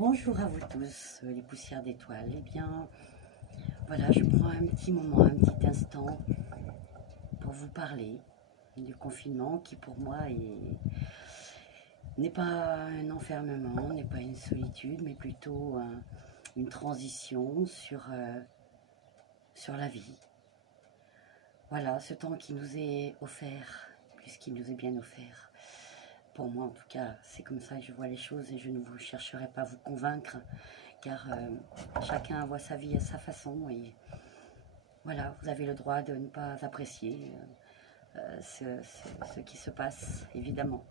Bonjour à vous tous, les poussières d'étoiles. Eh bien, voilà, je prends un petit moment, un petit instant pour vous parler du confinement qui pour moi n'est pas un enfermement, n'est pas une solitude, mais plutôt une transition sur la vie. Voilà, ce temps qui nous est offert, puisqu'il nous est bien offert. Pour moi, en tout cas, c'est comme ça que je vois les choses et je ne vous chercherai pas à vous convaincre, car chacun voit sa vie à sa façon et voilà, vous avez le droit de ne pas apprécier ce qui se passe, évidemment.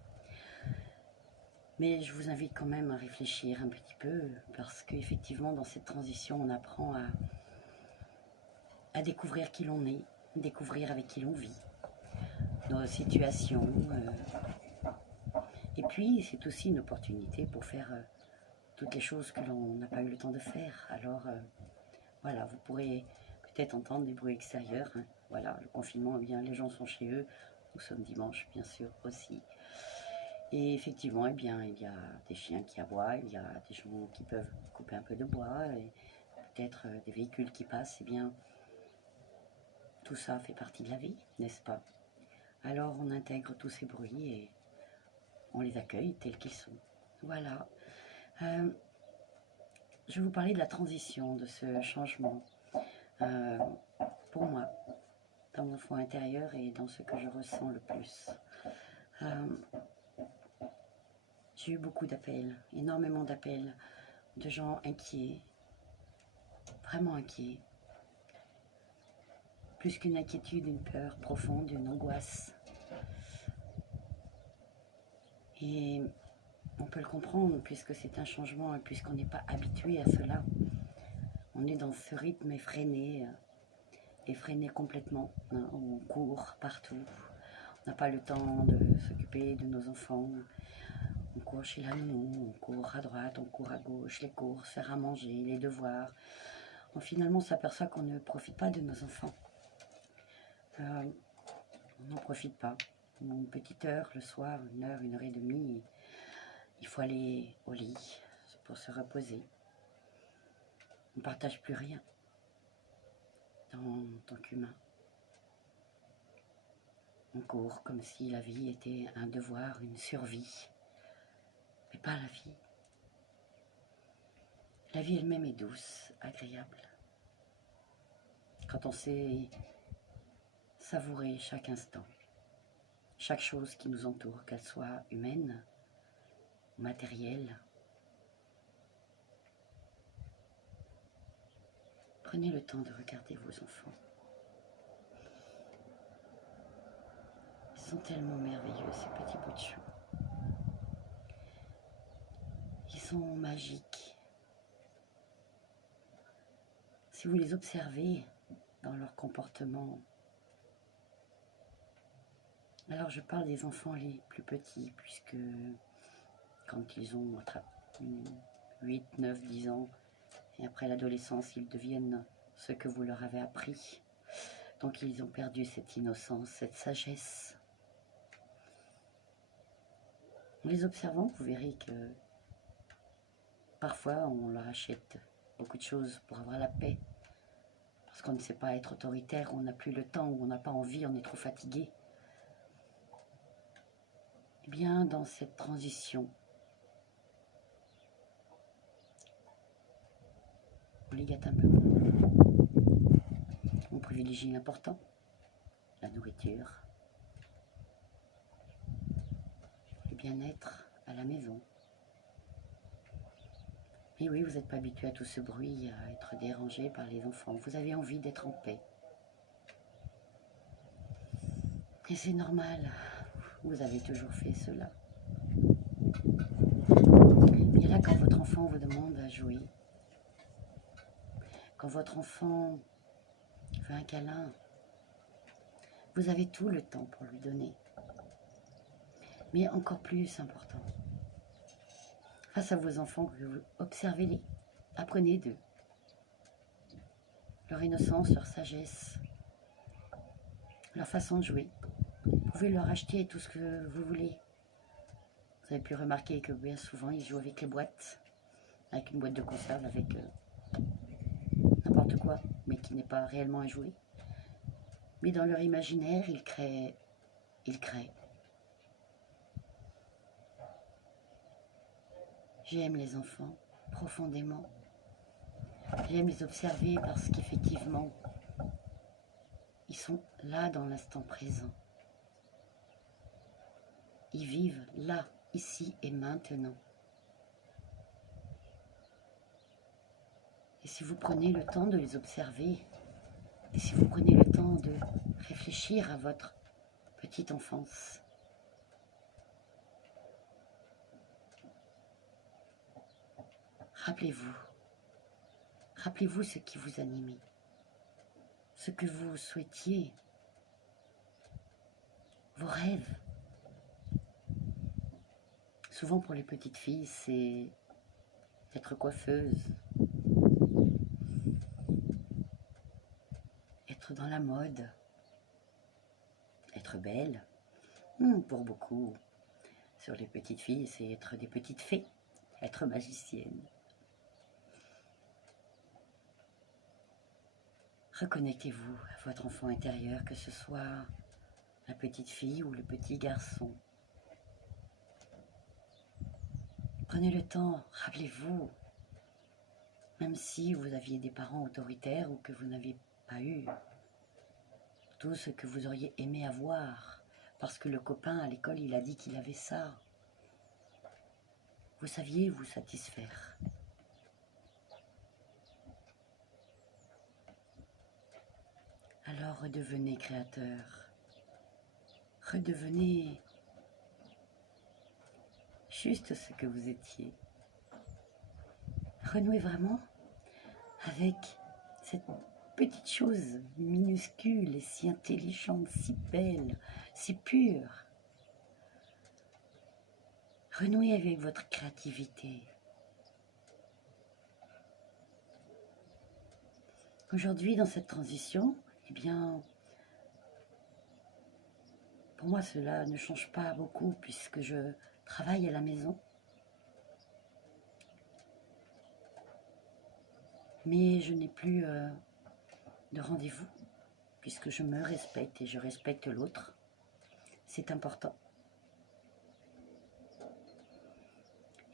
Mais je vous invite quand même à réfléchir un petit peu, parce qu'effectivement, dans cette transition, on apprend à découvrir qui l'on est, découvrir avec qui l'on vit, nos situations. Et puis, c'est aussi une opportunité pour faire toutes les choses que l'on n'a pas eu le temps de faire. Alors, voilà, vous pourrez peut-être entendre des bruits extérieurs. Hein. Voilà, le confinement, eh bien, les gens sont chez eux. Nous sommes dimanche, bien sûr, aussi. Et effectivement, eh bien, il y a des chiens qui aboient, il y a des gens qui peuvent couper un peu de bois, et peut-être des véhicules qui passent. Eh bien, tout ça fait partie de la vie, n'est-ce pas? Alors, on intègre tous ces bruits et on les accueille tels qu'ils sont. Voilà. Je vais vous parler de la transition, de ce changement. Pour moi, dans mon fond intérieur et dans ce que je ressens le plus. J'ai eu beaucoup d'appels, énormément d'appels de gens inquiets, vraiment inquiets. Plus qu'une inquiétude, une peur profonde, une angoisse. Et on peut le comprendre puisque c'est un changement et puisqu'on n'est pas habitué à cela. On est dans ce rythme effréné complètement. Hein, on court partout. On n'a pas le temps de s'occuper de nos enfants. On court chez la nounou, on court à droite, on court à gauche, les courses, faire à manger, les devoirs. Finalement, on s'aperçoit qu'on ne profite pas de nos enfants. On n'en profite pas. Une petite heure le soir, une heure et demie, il faut aller au lit pour se reposer. On ne partage plus rien en tant qu'humain. On court comme si la vie était un devoir, une survie, mais pas la vie. La vie elle-même est douce, agréable. Quand on sait savourer chaque instant, chaque chose qui nous entoure, qu'elle soit humaine, matérielle. Prenez le temps de regarder vos enfants. Ils sont tellement merveilleux, ces petits bouts de chou. Ils sont magiques. Si vous les observez dans leur comportement, alors je parle des enfants les plus petits, puisque quand ils ont 8, 9, 10 ans, et après l'adolescence, ils deviennent ce que vous leur avez appris. Donc ils ont perdu cette innocence, cette sagesse. En les observant, vous verrez que parfois on leur achète beaucoup de choses pour avoir la paix. Parce qu'on ne sait pas être autoritaire, on n'a plus le temps, ou on n'a pas envie, on est trop fatigué. Eh bien, dans cette transition, on les gâte un peu. On privilégie l'important, la nourriture, le bien-être à la maison. Et oui, vous n'êtes pas habitué à tout ce bruit, à être dérangé par les enfants. Vous avez envie d'être en paix. Et c'est normal, vous avez toujours fait cela. Mais là, quand votre enfant vous demande à jouer, quand votre enfant veut un câlin, vous avez tout le temps pour lui donner. Mais encore plus important, face à vos enfants, observez-les, apprenez d'eux. Leur innocence, leur sagesse, leur façon de jouer. Vous pouvez leur acheter tout ce que vous voulez. Vous avez pu remarquer que bien souvent, ils jouent avec les boîtes. avec une boîte de conserve, avec n'importe quoi, mais qui n'est pas réellement un jouet. Mais dans leur imaginaire, ils créent. J'aime les enfants profondément. J'aime les observer parce qu'effectivement, ils sont là dans l'instant présent. Ils vivent là, ici et maintenant. Et si vous prenez le temps de les observer, et si vous prenez le temps de réfléchir à votre petite enfance, rappelez-vous ce qui vous animait, ce que vous souhaitiez, vos rêves. Souvent pour les petites filles, c'est être coiffeuse, être dans la mode, être belle. Pour beaucoup, sur les petites filles, c'est être des petites fées, être magicienne. Reconnectez-vous à votre enfant intérieur, que ce soit la petite fille ou le petit garçon. Prenez le temps, rappelez-vous, même si vous aviez des parents autoritaires ou que vous n'avez pas eu tout ce que vous auriez aimé avoir, parce que le copain à l'école, il a dit qu'il avait ça. Vous saviez vous satisfaire. Alors redevenez créateur. Redevenez juste ce que vous étiez. Renouez vraiment avec cette petite chose minuscule et si intelligente, si belle, si pure. Renouez avec votre créativité. Aujourd'hui, dans cette transition, eh bien, pour moi, cela ne change pas beaucoup puisque je travaille à la maison. Mais je n'ai plus de rendez-vous puisque je me respecte et je respecte l'autre. C'est important.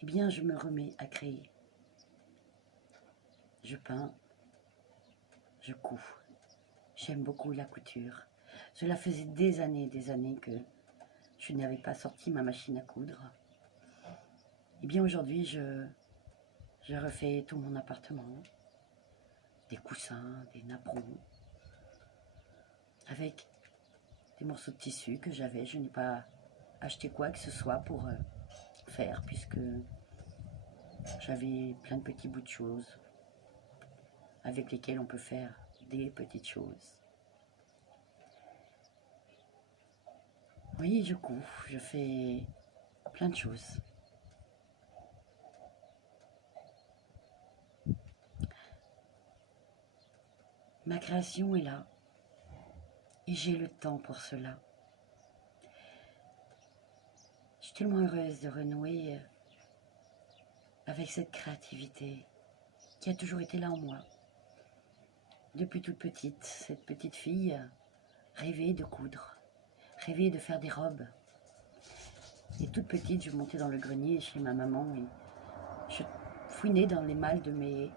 Eh bien, je me remets à créer. Je peins, je couds. J'aime beaucoup la couture. Cela faisait des années que je n'avais pas sorti ma machine à coudre. Eh bien, aujourd'hui, je refais tout mon appartement. Des coussins, des napperons, avec des morceaux de tissu que j'avais. Je n'ai pas acheté quoi que ce soit pour faire, puisque j'avais plein de petits bouts de choses avec lesquels on peut faire des petites choses. Oui, je couds, je fais plein de choses. Ma création est là et j'ai le temps pour cela. Je suis tellement heureuse de renouer avec cette créativité qui a toujours été là en moi. Depuis toute petite, cette petite fille rêvait de coudre, rêvait de faire des robes. Et toute petite, je montais dans le grenier chez ma maman et je fouinais dans les malles de mes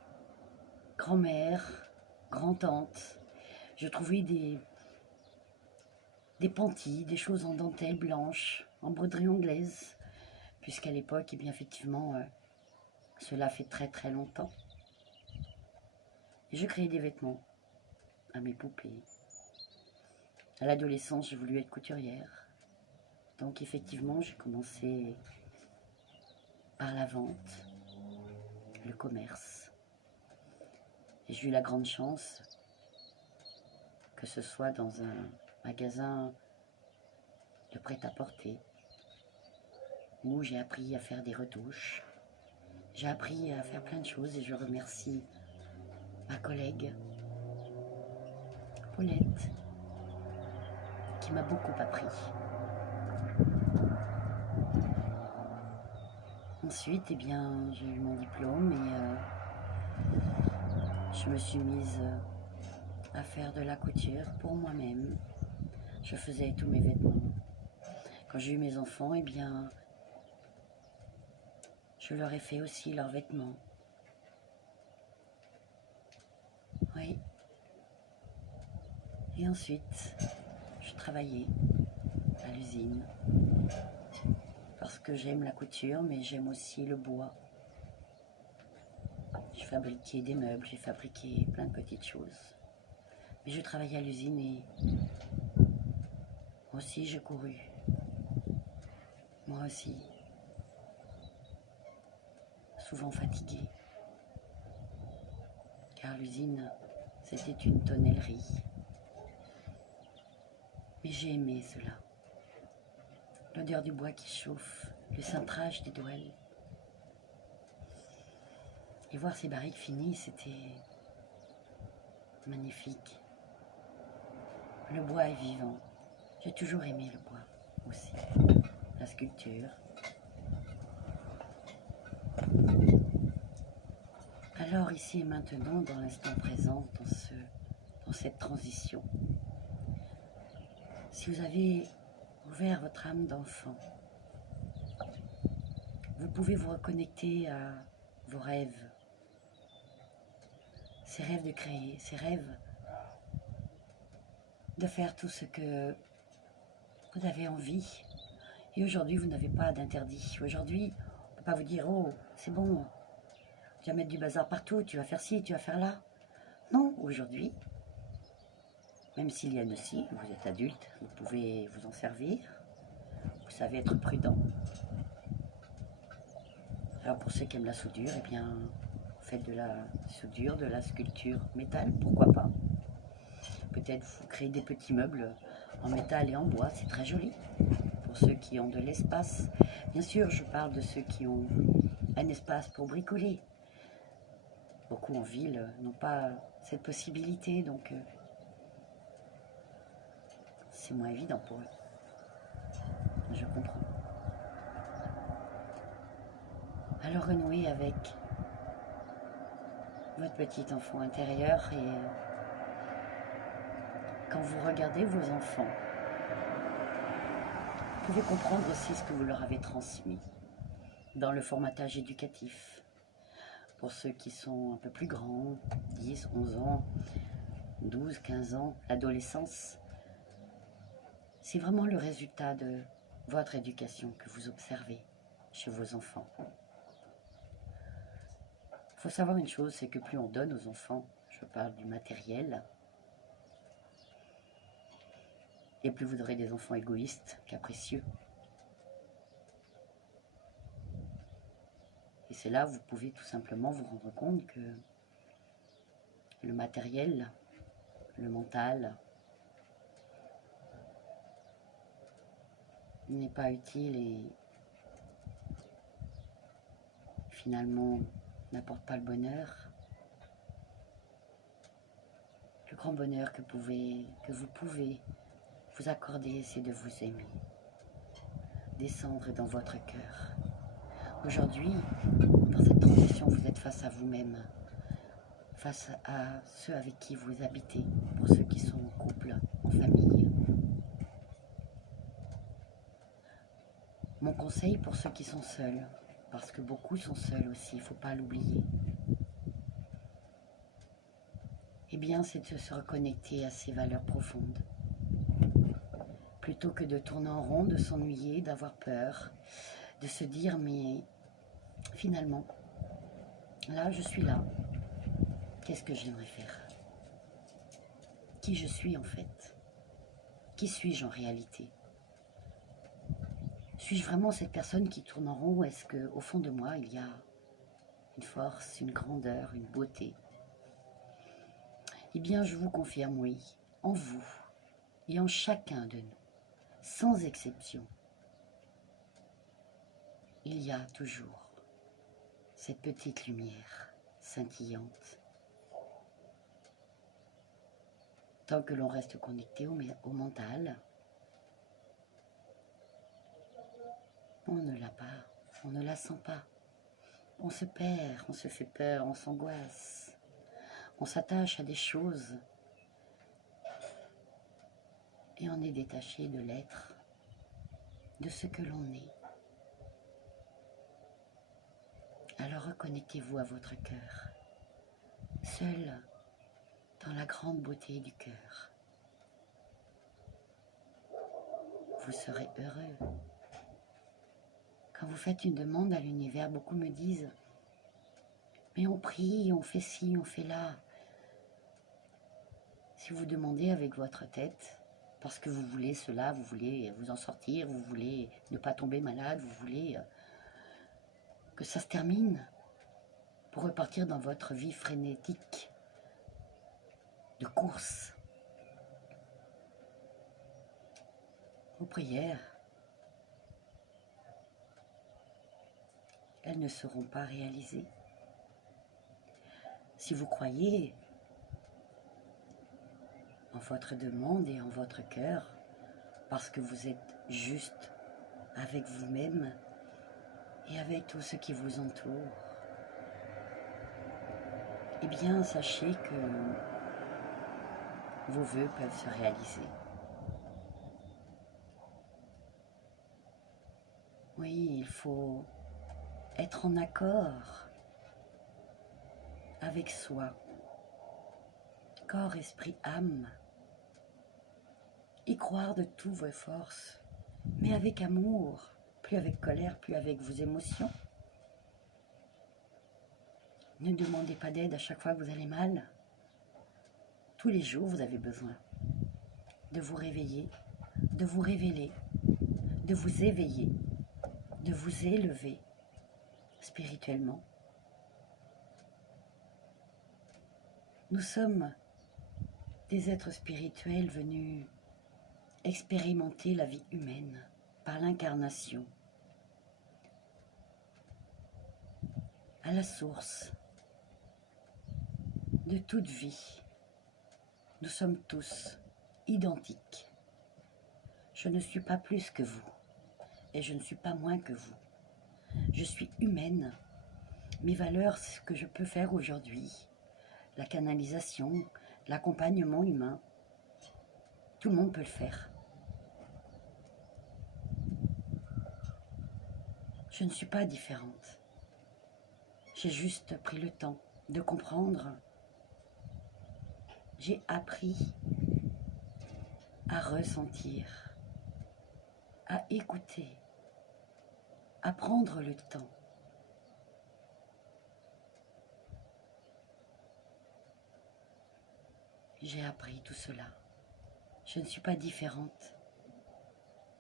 grand-mères, grand-tantes. Je trouvais des pentilles, des choses en dentelle blanche, en broderie anglaise, puisqu'à l'époque, eh bien effectivement, cela fait très très longtemps. Et je créais des vêtements à mes poupées. À l'adolescence, j'ai voulu être couturière. Donc effectivement, j'ai commencé par la vente, le commerce. Et j'ai eu la grande chance que ce soit dans un magasin de prêt-à-porter où j'ai appris à faire des retouches. J'ai appris à faire plein de choses et je remercie ma collègue Paulette qui m'a beaucoup appris. Ensuite, eh bien, j'ai eu mon diplôme et je me suis mise à faire de la couture pour moi-même. Je faisais tous mes vêtements. Quand j'ai eu mes enfants, eh bien, je leur ai fait aussi leurs vêtements. Oui. Et ensuite, je travaillais à l'usine parce que j'aime la couture, mais j'aime aussi le bois. J'ai fabriqué des meubles, j'ai fabriqué plein de petites choses. Mais je travaillais à l'usine et moi aussi j'ai couru. Moi aussi, souvent fatiguée. Car l'usine, c'était une tonnellerie. Mais j'ai aimé cela. L'odeur du bois qui chauffe, le cintrage des douelles. Et voir ces barriques finies, c'était magnifique. Le bois est vivant. J'ai toujours aimé le bois aussi. La sculpture. Alors ici et maintenant, dans l'instant présent, dans cette transition, si vous avez ouvert votre âme d'enfant, vous pouvez vous reconnecter à vos rêves, ces rêves de créer, ces rêves de faire tout ce que vous avez envie. Et aujourd'hui, vous n'avez pas d'interdit. Aujourd'hui, on ne peut pas vous dire « Oh, c'est bon, tu vas mettre du bazar partout, tu vas faire ci, tu vas faire là. » Non, aujourd'hui, même s'il y a aussi, vous êtes adulte, vous pouvez vous en servir. Vous savez être prudent. Alors pour ceux qui aiment la soudure, eh bien, faites de la soudure, de la sculpture métal, pourquoi pas. Peut-être vous créez des petits meubles en métal et en bois, c'est très joli. Pour ceux qui ont de l'espace, bien sûr, je parle de ceux qui ont un espace pour bricoler. Beaucoup en ville n'ont pas cette possibilité, donc c'est moins évident pour eux. Je comprends. Alors renouez avec votre petit enfant intérieur et quand vous regardez vos enfants, vous pouvez comprendre aussi ce que vous leur avez transmis dans le formatage éducatif. Pour ceux qui sont un peu plus grands, 10, 11 ans, 12, 15 ans, l'adolescence, c'est vraiment le résultat de votre éducation que vous observez chez vos enfants. Il faut savoir une chose, c'est que plus on donne aux enfants, je parle du matériel, et plus vous aurez des enfants égoïstes, capricieux. Et c'est là où vous pouvez tout simplement vous rendre compte que le matériel, le mental, n'est pas utile et finalement n'apporte pas le bonheur. Le grand bonheur que vous pouvez vous accorder, c'est de vous aimer, descendre dans votre cœur. Aujourd'hui, dans cette transition, vous êtes face à vous-même, face à ceux avec qui vous habitez, pour ceux qui sont en couple, en famille. Mon conseil pour ceux qui sont seuls, parce que beaucoup sont seuls aussi, il ne faut pas l'oublier, eh bien c'est de se reconnecter à ses valeurs profondes. Plutôt que de tourner en rond, de s'ennuyer, d'avoir peur, de se dire mais finalement, là je suis là, qu'est-ce que j'aimerais faire? Qui je suis en fait? Qui suis-je en réalité? Suis-je vraiment cette personne qui tourne en rond ou est-ce qu'au fond de moi il y a une force, une grandeur, une beauté? Eh bien je vous confirme oui, en vous et en chacun de nous, sans exception, il y a toujours cette petite lumière scintillante. Tant que l'on reste connecté au mental, on ne l'a pas. On ne la sent pas. On se perd, on se fait peur, on s'angoisse. On s'attache à des choses et on est détaché de l'être, de ce que l'on est. Alors reconnectez-vous à votre cœur, seul dans la grande beauté du cœur. Vous serez heureux. Quand vous faites une demande à l'univers, beaucoup me disent « Mais on prie, on fait ci, on fait là ». Si vous demandez avec votre tête, parce que vous voulez cela, vous voulez vous en sortir, vous voulez ne pas tomber malade, vous voulez que ça se termine pour repartir dans votre vie frénétique de course. Vos prières, elles ne seront pas réalisées. Si vous croyez en votre demande et en votre cœur, parce que vous êtes juste avec vous-même et avec tout ce qui vous entoure, eh bien, sachez que vos vœux peuvent se réaliser. Oui, il faut être en accord avec soi, corps, esprit, âme, y croire de toutes vos forces, mais avec amour, plus avec colère, plus avec vos émotions. Ne demandez pas d'aide à chaque fois que vous allez mal. Tous les jours, vous avez besoin de vous réveiller, de vous révéler, de vous éveiller, de vous élever spirituellement. Nous sommes des êtres spirituels venus expérimenter la vie humaine par l'incarnation, à la source de toute vie. Nous sommes tous identiques. Je ne suis pas plus que vous et je ne suis pas moins que vous. Je suis humaine. Mes valeurs, ce que je peux faire aujourd'hui, la canalisation, l'accompagnement humain, tout le monde peut le faire. Je ne suis pas différente. J'ai juste pris le temps de comprendre. J'ai appris à ressentir, à écouter, à prendre le temps. J'ai appris tout cela. Je ne suis pas différente.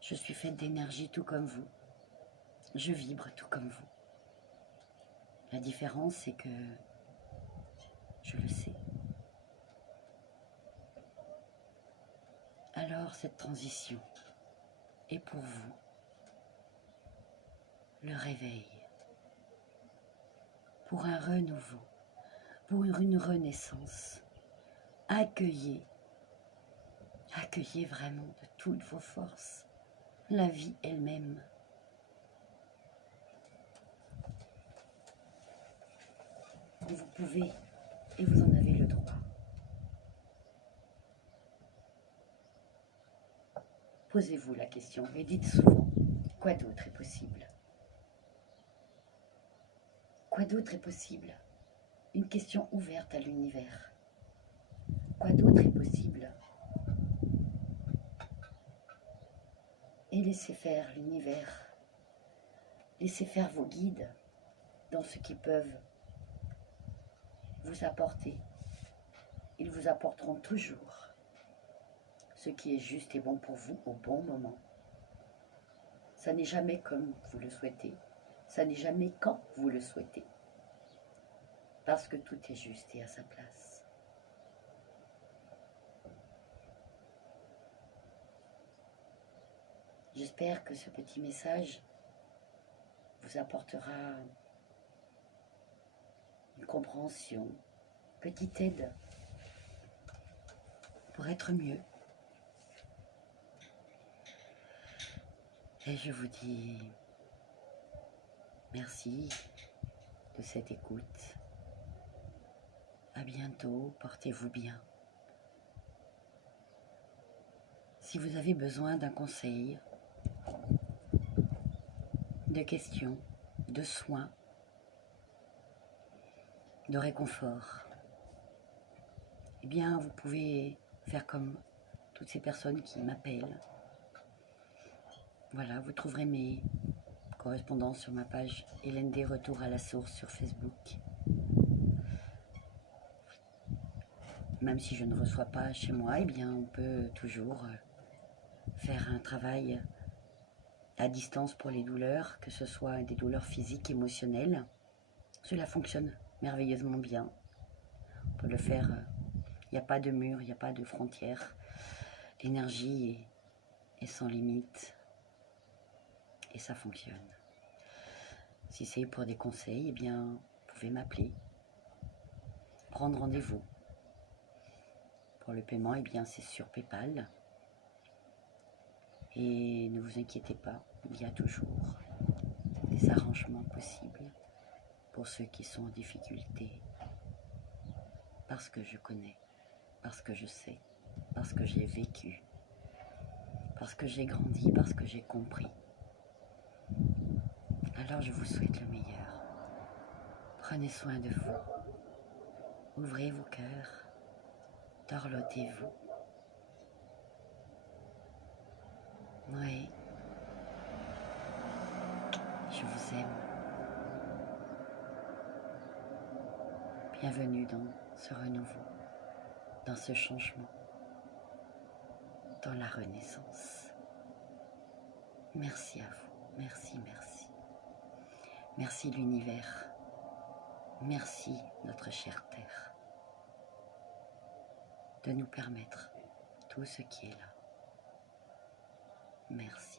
Je suis faite d'énergie tout comme vous. Je vibre tout comme vous. La différence, c'est que je le sais. Alors, cette transition est pour vous le réveil, pour un renouveau, pour une renaissance. Accueillez vraiment de toutes vos forces la vie elle-même. Vous pouvez et vous en avez le droit. Posez-vous la question et dites souvent, quoi d'autre est possible? Quoi d'autre est possible? Une question ouverte à l'univers. Quoi d'autre est possible? Et laissez faire l'univers. Laissez faire vos guides dans ce qu'ils peuvent vous apporter. Ils vous apporteront toujours ce qui est juste et bon pour vous au bon moment. Ça n'est jamais comme vous le souhaitez. Ça n'est jamais quand vous le souhaitez. Parce que tout est juste et à sa place. J'espère que ce petit message vous apportera une compréhension, petite aide pour être mieux. Et je vous dis Merci de cette écoute. À bientôt, portez-vous bien. Si vous avez besoin d'un conseil, de questions, de soins, de réconfort, eh bien vous pouvez faire comme toutes ces personnes qui m'appellent. Voilà, vous trouverez mes correspondances sur ma page Hélène D. Retour à la source sur Facebook. Même si je ne reçois pas chez moi, eh bien on peut toujours faire un travail à distance pour les douleurs, que ce soit des douleurs physiques, émotionnelles. Cela fonctionne merveilleusement bien. On peut le faire, il n'y a pas de mur, il n'y a pas de frontières. L'énergie est sans limite et ça fonctionne. Si c'est pour des conseils, eh bien, vous pouvez m'appeler, prendre rendez-vous. Pour le paiement, eh bien, c'est sur PayPal. Et ne vous inquiétez pas, il y a toujours des arrangements possibles pour ceux qui sont en difficulté. Parce que je connais, parce que je sais, parce que j'ai vécu, parce que j'ai grandi, parce que j'ai compris. Alors je vous souhaite le meilleur. Prenez soin de vous. Ouvrez vos cœurs. Dorlotez-vous. Oui. Je vous aime. Bienvenue dans ce renouveau, dans ce changement, dans la renaissance. Merci à vous. Merci, merci. Merci l'univers. Merci notre chère Terre de nous permettre tout ce qui est là. Merci.